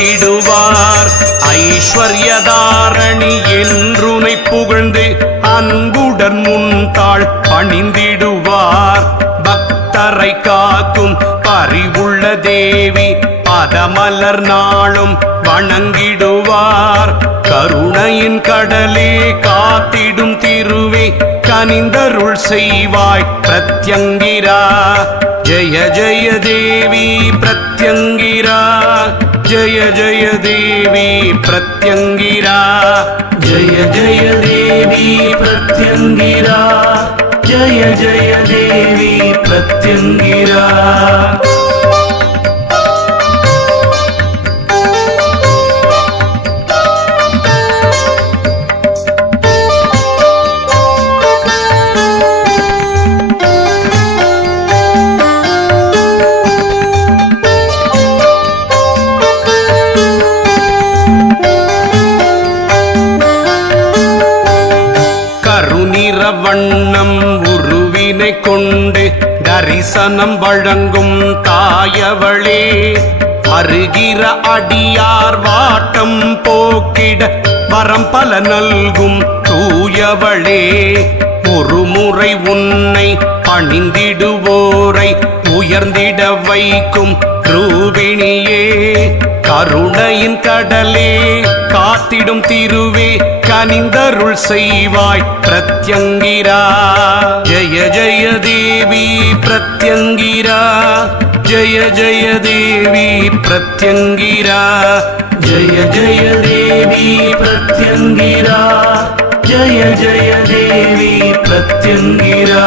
காத்திடுவார். ஐஸ்வர்யதாரணி என்றுனை புகழ்ந்து அன்புடன் முன்தாள் பணிந்திடுவார். பக்தரை காக்கும் பரிவுள்ள தேவி பதமலர் நாளும் வணங்கிடுவார். கருணையின் கடலே காத்திடும் திருவே கனிந்தருள் செய்வாய் பிரத்யங்கிரா. ஜய ஜய தேவி பிரத்யங்கிரா, ஜய ஜய தேவி பிரத்யங்கிரா, ஜய ஜய தேவி பிரத்யங்கிரா, ஜய ஜய தேவி பிரத்யங்கிரா. வண்ணம் உருவினை கொண்டு தரிசனம் வழங்கும் தாயவளே, அருகிற அடியார் வாட்டம் போக்கிட வரம் பல நல்கும் தூயவளே. ஒரு முறை உன்னை பணிந்திடுவோரை உயர்ந்திட வைக்கும் ரூபிணியே. கருணையின் கடலே காத்திடும் திருவே கனிந்தருள் செய்வாய் பிரத்யங்கிரா. ஜய ஜய தேவி பிரத்யங்கிரா, ஜய ஜய தேவி பிரத்யங்கிரா, ஜய ஜய தேவி பிரத்யங்கிரா, ஜய ஜய தேவி பிரத்யங்கிரா.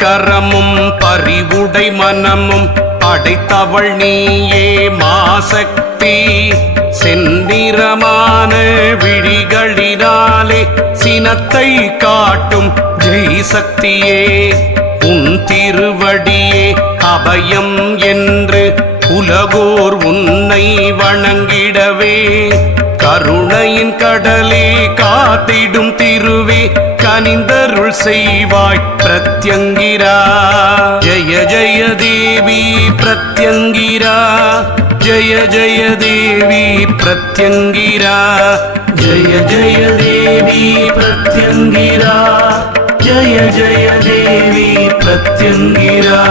கரமும் பரிவுடை மனமும் படைத்தவள் நீயே மாசக்தி. செந்திரமான விழிகளினாலே சினத்தை காட்டும் ஜெய் சக்தியே. உன் திருவடியே அபயம் என்று உலகோர் உன்னை வணங்கிடவே. கருணையின் கடலே காத்திடும் திருவே கனிந்தருள் செய்வாய் பிரத்யங்கிரா. ஜய ஜய தேவி பிரத்யங்கிரா, ஜய ஜய தேவி பிரத்யங்கிரா, ஜய ஜய தேவி பிரத்யங்கிரா, ஜய ஜய தேவி பிரத்யங்கிரா.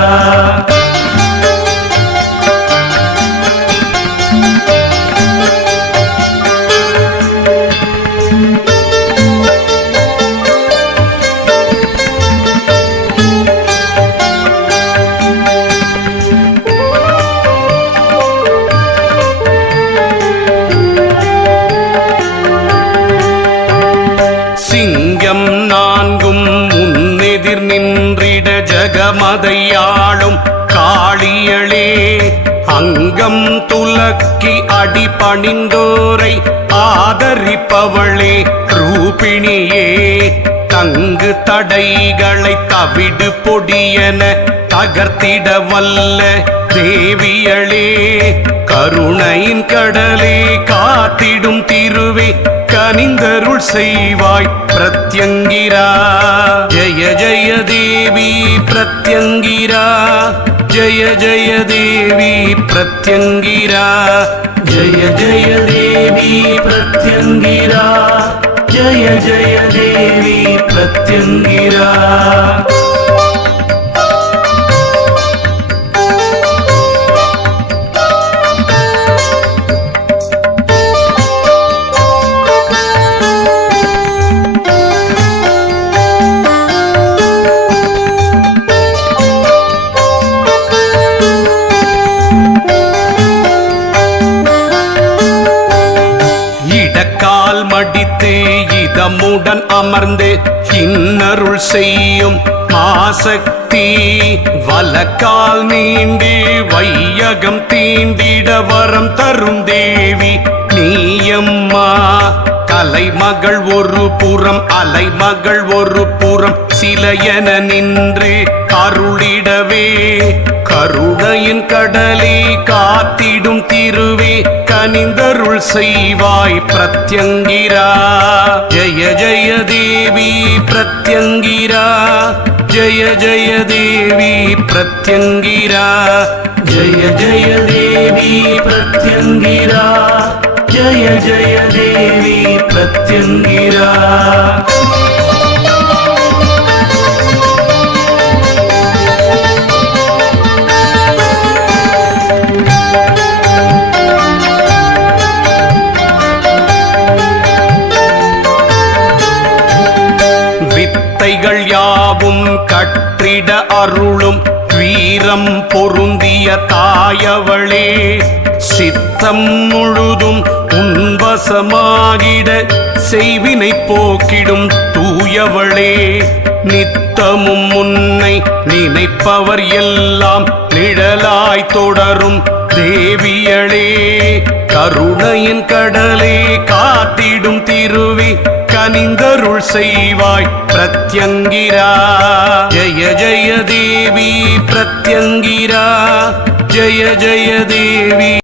சிங்கம் நான்கும் முன்னெதிர் நின்றிட ஜகமதையாளும் காளியளே. அங்கம் துலக்கி அடி பணிந்தோரை ஆதரிப்பவளே ரூபிணியே. தங்கு தடைகளை தவிடு பொடியன தகர்த்திட வல்ல தேவியளே. கருணையின் கடலே காத்திடும் திருவே கனிந்தருள் செய்வாய் பிரத்யங்கிரா. ஜய ஜய தேவி பிரத்யங்கிரா, ஜய ஜய தேவி பிரத்யங்கிரா, ஜய ஜய தேவி பிரத்யங்கிரா, ஜய ஜய தேவி பிரத்யங்கிரா. இடக்கால் மடித்து இதமுடன் அமர்ந்து இன்னருள் செய்யும் மாசக்தி. வலக்கால் நீண்டு வையகம் தீண்டிட வரம் தரும் தேவி நீயம்மா. கலைமகள் ஒரு புறம் அலைமகள் ஒரு புறம் சிலையென நின்று அருளிடவே கருணையின் கடலே காத்திடும் திருவே கனிந்தருள் செய்வாய் பிரத்யங்கிரா. ஜெய ஜெய தேவி பிரத்யங்கிரா, ஜெய ஜெய தேவி பிரத்யங்கிரா, ஜெய ஜெய தேவி பிரத்யங்கிரா, ஜெய ஜெய தேவி பிரத்யங்கிரா. வித்தைகள் யாவும் கற்றிட அருளும் வீரம் பொருந்திய தாயவளே, சித்தம் முழுதும் உன்வசமாகிட செய்வினை போக்கிடும் தூயவளே, நித்தமும் உன்னை நினைப்பவர் எல்லாம் நிழலாய் தொடரும் தேவியளே, கருணையின் கடலே காத்திடும் திருவி கனிந்தருள் செய்வாய் பிரத்யங்கிரா. ஜெய ஜெய தேவி பிரத்யங்கிரா, ஜெய ஜெய தேவி